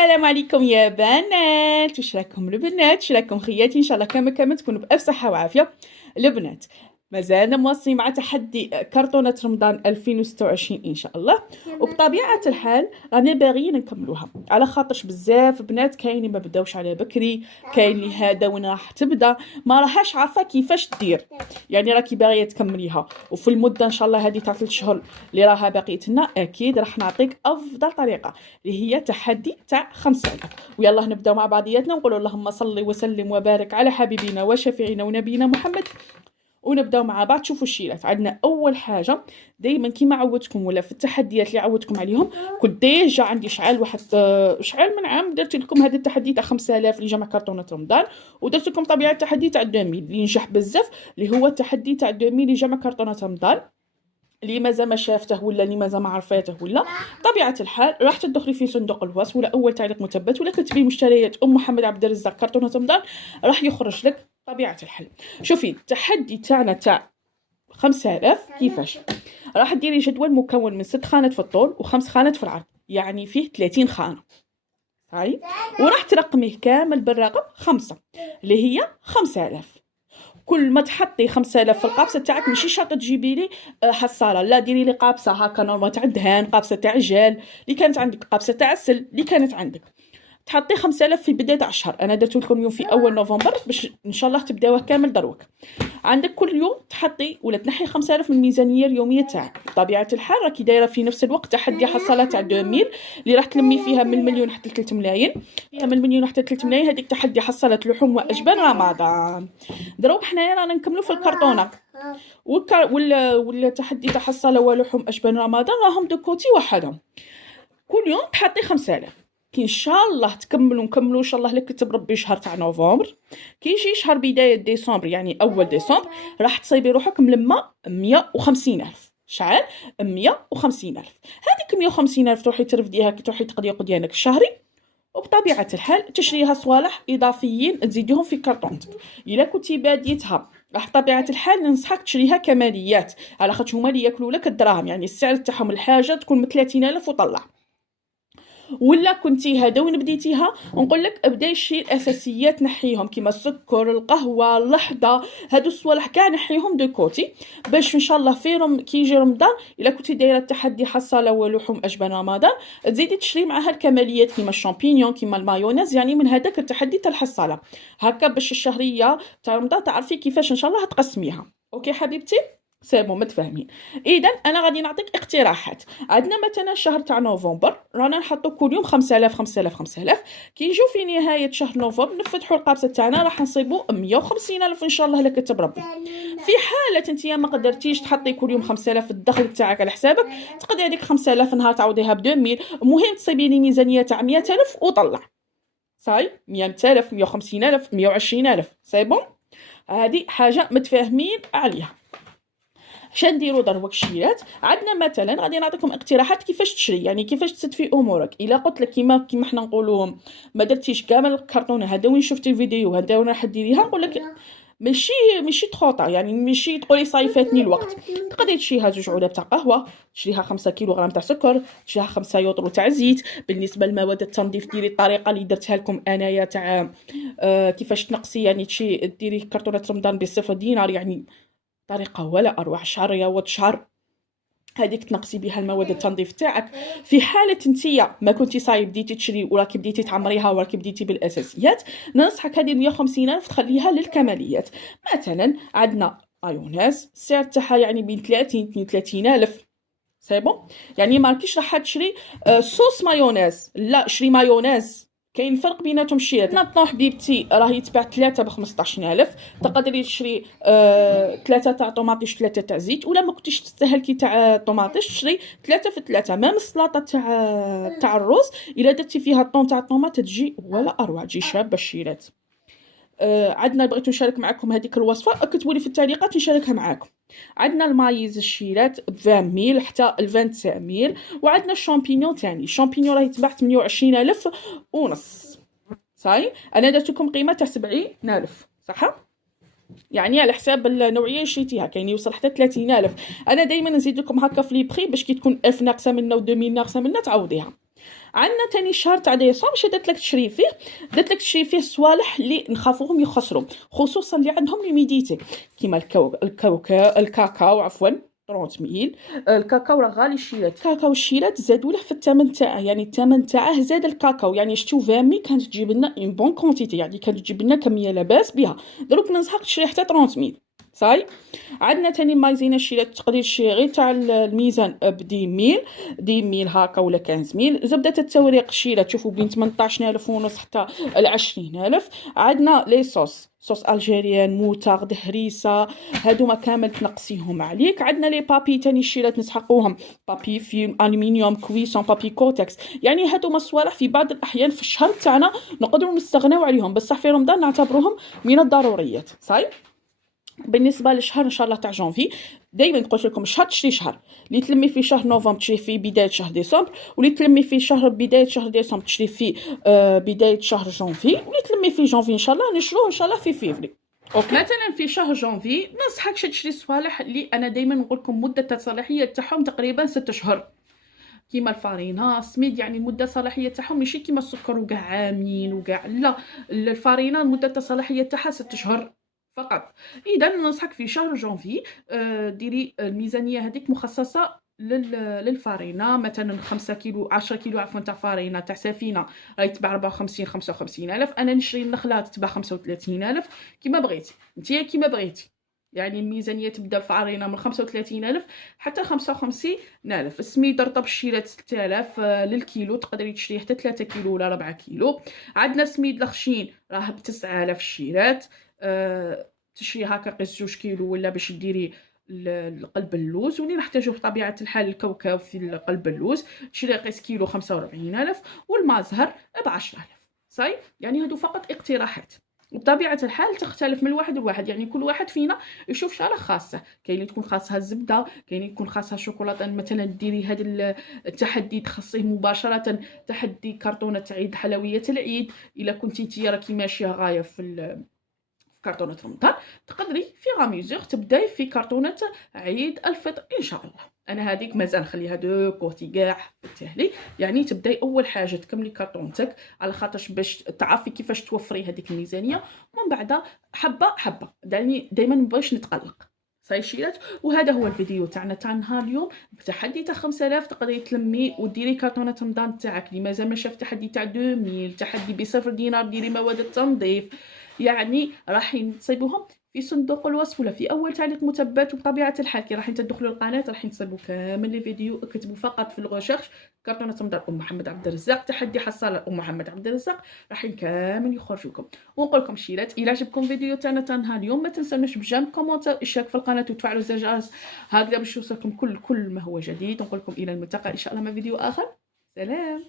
السلام عليكم يا بنات، واش راكم البنات؟ واش راكم خياتي؟ ان شاء الله كامل تكونوا بألف صحه وعافيه. البنات مازالنا مواصلين مع تحدي كرتونة رمضان 2026 ان شاء الله، وبطبيعه الحال رانا باغيين نكملوها على خاطرش بزاف بنات كاينين ما بداوش على بكري، كاين اللي هذا وين راح تبدا ما راهاش عارفه كيفاش دير، يعني راكي باغيه تكمليها وفي المده ان شاء الله هذه تاع 3 شهور اللي راها باقيت لنا اكيد راح نعطيك افضل طريقه اللي هي تحدي تاع 5000. ويلا نبداو مع بعضياتنا ونقولوا اللهم صل وسلم وبارك على حبيبنا وشفيعنا ونبينا محمد، ونبداو مع بعض. شوفوا الشيرات، عندنا اول حاجه دائما كيما عودتكم ولا في التحديات اللي عودتكم عليهم، كنت ديجا عندي شعال واحد شعال من عام درت لكم هذا التحدي تاع 5000 لجمع كرتونه رمضان، ودرت لكم طبيعه التحدي تاع 2000 اللي نجح بزاف اللي هو التحدي تاع 2000 لجمع كرتونه رمضان. اللي مازال ما شافته ولا اللي مازال ما عرفاته ولا طبيعه الحال راح تدخلي في صندوق الوصف ولا اول تعليق مثبت ولا كتبي مشتريات محمد عبد الرزاق كرتونه رمضان راح يخرج لك طبيعه الحال. شوفي التحدي تاعنا تاع 5000 كيفاش راح ديري جدول مكون من 6 خانات في الطول و5 خانات في العرض، يعني فيه 30 خانه هاي، وراح ترقميه كامل بالرقم 5 اللي هي 5000. كل ما تحطي 5000 في القابسه تاعك ماشي شرط تجيبي لي حصاله، لا ديري لي قابسه هكا نورمال تاع دهان، قابسه تاع جال اللي كانت عندك، قابسه تاع عسل اللي كانت عندك، تحطي 5000 في بدايه الشهر. انا درت لكم يوم في اول نوفمبر باش ان شاء الله تبداوه كامل دروك. عندك كل يوم تحطي ولا تنحي 5000 من الميزانيه اليوميه تاعك. بطبيعه الحال راكي دايره في نفس الوقت تحدي حصاله تاع 2000 اللي راح تلمي فيها من المليون حتى 3 ملايين، فيها من المليون حتى 3 ملايين هذيك تحدي حصاله لحوم واجبان رمضان. دروك حنايا رانا نكملوا في الكرتونه ولا تحدي تاع حصاله ولحوم اجبان رمضان راهم دو كوتي وحدهم. كل يوم تحطي 5000 كي ان شاء الله نكملوا ان شاء الله لك كتب ربي شهر تاع نوفمبر، كي يجي شهر بدايه ديسمبر يعني اول ديسمبر راح تصيبي روحك ملمه 150000. شحال؟ 150000. هذيك 150000 تروحي ترفديها كي تروحي تقضي قديانك الشهري، وبطبيعه الحال تشريها صوالح اضافيين تزيديهم في كرتونتك. الا كنتي باديتها راح طبيعه الحال ننصحك تشريها كماليات، على خاطر هما اللي ياكلوا لك الدراهم، يعني السعر تاعهم الحاجه تكون من 30000 وطلع. ولا كنتي هذا وين بديتيها نقول لك ابداي شي الاساسيات نحيهم كيما السكر، القهوه، اللحظه، هادو الصوالح كاع نحيهم دو كوتي باش ان شاء الله في كي يجي رمضان الا كنتي دايره التحدي حصاله ولحوم اجبان رمضان تزيدي تشري معها الكماليات كيما الشامبينيون كيما المايونيز، يعني من هذاك التحدي تاع الحصاله هكا باش الشهريه تاع رمضان تعرفي كيفاش ان شاء الله تقسميها. اوكي حبيبتي سامو متفاهمين؟ اذا انا غادي نعطيك اقتراحات. عندنا مثلا الشهر تاع نوفمبر رانا نحطو كل يوم 5000 كي نجيو في نهايه شهر نوفمبر نفتحوا القابسه تاعنا راح نصيبوا 150000 ان شاء الله لك كتب ربي. في حاله انت ما قدرتيش تحطي كل يوم 5000 الدخل تاعك على حسابك تقدري هذيك 5000 نهار تعوضيها ب 2000، المهم تصيبي لي ميزانيه تاع 100000 وطلع صاي 100000 150000 120000 سي بون. هذه حاجه متفاهمين عليها. شا نديرو دروك الشيرات؟ عندنا مثلا غادي نعطيكم اقتراحات كيفاش تشري، يعني كيفاش تسد في امورك. الا قلت لك كيما حنا نقولوا ما درتيش كامل الكرتونه هذا وين شفتي الفيديو هذا وين راح ديريها، نقول لك ماشي تخوطه، يعني ماشي تقولي صاي فاتني الوقت. تقدري تشريها 2 علب تاع قهوه، تشريها 5 كيلوغرام تاع سكر، تشريها 5 يوطرو تاع زيت. بالنسبه لمواد التنظيف ديري الطريقه اللي درتها لكم انايا تاع كيفاش تنقصي، يعني ديري كرتونه رمضان ب0 دينار، يعني طريقه ولا اروع. شهر يا شهر هذيك تنقصي بها المواد التنظيف تاعك. في حاله انتيا ما كنتي صايب بديتي تشري وراكي بديتي تعمريها وراكي بديتي بالاساسيات، ننصحك هذه 150000 تخليها للكماليات. مثلا عندنا مايونيز السعر تاعها يعني بين 30 32000 سي بون، يعني ماركيش راح تشري صوص مايونيز، لا شري مايونيز كاين فرق بيناتهم الشيرات. نطنو حبيبتي راه يتباع 3 ب 15000، تقدري تشري 3 تاع طوماطيش 3 تاع زيت، ولا ما كنتيش تستهلكي تاع طوماطيش تشري 3 في 3. مام السلطه تاع الروز الا درتي فيها الطون تاع الطوماط تجي ولا اروع، تجي شابه الشيرات. عندنا بغيت نشارك معكم هذيك الوصفه اكتبوا لي في التعليقات نشاركها معكم. عندنا المايز الشيرات ب 20 ميل حتى ل 25 ميل، وعندنا الشامبينيون ثاني. الشامبينيون راه يتباع 28000 ونص صاي، انا درت لكم قيمه تاع 70000 صح، يعني على حساب النوعيه اللي شريتيها كاين يوصل حتى 30000. انا دائما نزيد لكم هكا في لي بري باش كي تكون 1000 ناقصه منه و2000 ناقصه منه تعوضيها. عندنا تاني شهر تاع ديسمبر واش درت لك تشري فيه، درت لك تشري فيه صوالح اللي نخافوهم يخسروا، خصوصا اللي عندهم ليميديتي كيما الكاكاو عفوا 30 الكاكاو راه غالي الشيلات، الكاكاو الشيلات زادوا له في الثمن تاعه، يعني الثمن تاعه زاد الكاكاو، يعني شتو فامي كانت تجيب لنا اون بون كونتيتي، يعني كانت تجيب لنا كميه لاباس بها، دروك ننصحك تشري حتى 30 صاي. عندنا تاني مايزينا الشيلات تقدر تشري غير تاع الميزان ب 10 ميل هاكا ولا 15 ميل. زبدة التوريق الشيلات تشوفوا بين 18,000 ونص حتى 20,000. عندنا لي صوص الجيريان، موتارد، هريسه، هادوما كامل تنقصيهم عليك. عندنا لي بابي تاني الشيلات نسحقوهم بابي فيلم الومنيوم كويسون بابي كوتكس، يعني هادوما الصوالح في بعض الاحيان في الشهر تاعنا نقدروا نستغناو عليهم، بصح في رمضان نعتبروهم من الضروريات صاي. بالنسبه للشهر ان شاء الله تاع جونفي دائما قلت لكم الشهر تشري شهر اللي تلمي في شهر نوفمبر تشري في بدايه شهر ديسمبر، واللي تلمي في شهر بدايه شهر ديسمبر تشري في بدايه شهر جونفي، واللي تلمي في جونفي ان شاء الله نشروه ان شاء الله في فيفري. اوكي مثلا في شهر جونفي ما نصحكش تشري صوالح اللي انا دائما نقول لكم مده الصلاحيه تاعهم تقريبا 6 شهور، كيما الفارينه السميد، يعني المده الصلاحيه تاعهم ماشي كيما السكر وكاع عامين وكاع، لا الفارينه مده الصلاحيه تاعها 6 شهور فقط. اذا ننصحك في شهر جونفي ديري الميزانيه هذيك مخصصه للفارينه، مثلا 5 كيلو 10 كيلو عفوا تاع فارينه تاع سفينه راهي تباع 54 55 الف، انا نشري النخله تباع 35 الف، كيما بغيتي نتيا كيما بغيتي، يعني الميزانيه تبدا الفارينه من 35 الف حتى 55 الف. السميد رطب الشيلات 6000 للكيلو، تقدري تشري حتى 3 كيلو ولا 4 كيلو. عندنا سميد الخشين راه ب 9000 الشيلات، تشري هكا قيس 2 كيلو ولا باش ديري قلب اللوز، واللي نحتاجو بطبيعه الحال الكاوكاو في قلب اللوز تشري قيس كيلو 45000، والمازهر ب 10000 صاي. يعني هادو فقط اقتراحات، وبطبيعه الحال تختلف من واحد لواحد، يعني كل واحد فينا يشوف شغله خاصه، كاين اللي تكون خاصها الزبده، كاين اللي يكون خاصها الشوكولاته، مثلا ديري هذا التحدي تخصيه مباشره تحدي كرتونه عيد حلويات العيد، الا كنتي نتيا راكي ماشيه غايه في كرتونة رمضان تقدري في غاميزور تبداي في كرتونة عيد الفطر ان شاء الله. انا هذيك مازال نخليها دو كوتي كاع في التالي، يعني تبداي اول حاجه تكملي كرتونتك على خاطرش باش تعرفي كيفاش توفري هذيك الميزانيه، ومن بعد حبه حبه دائما باش نتقلق صاي شيلات. وهذا هو الفيديو تاعنا تاع نهار اليوم بتحدي تاع 5000 تقدري تلمي وديري كرتونه رمضان تاعك، اللي مازال ما شاف تحدي تاع 2000 تحدي بصفر دينار ديري مواد التنظيف، يعني راح تصيبوهم في صندوق الوصف ولا في اول تعليق مثبت، وبطبيعه الحال كي راح تدخلوا القناه راح تصيبوا كامل الفيديو، اكتبوا فقط في الغوشيرش كرتونه رمضان ام محمد عبد الرزاق تحدي حصاله ام محمد عبد الرزاق، راح كامل يخرجوا لكم. ونقول لكم شيلات الى عجبكم فيديو تاعنا تاع نهار اليوم ما تنسونوش بجنب كومونتير اشتراك في القناه وتفعلوا زر الجرس هكذا باش يوصلكم كل ما هو جديد. ونقول لكم الى الملتقى ان شاء الله مع فيديو اخر، سلام.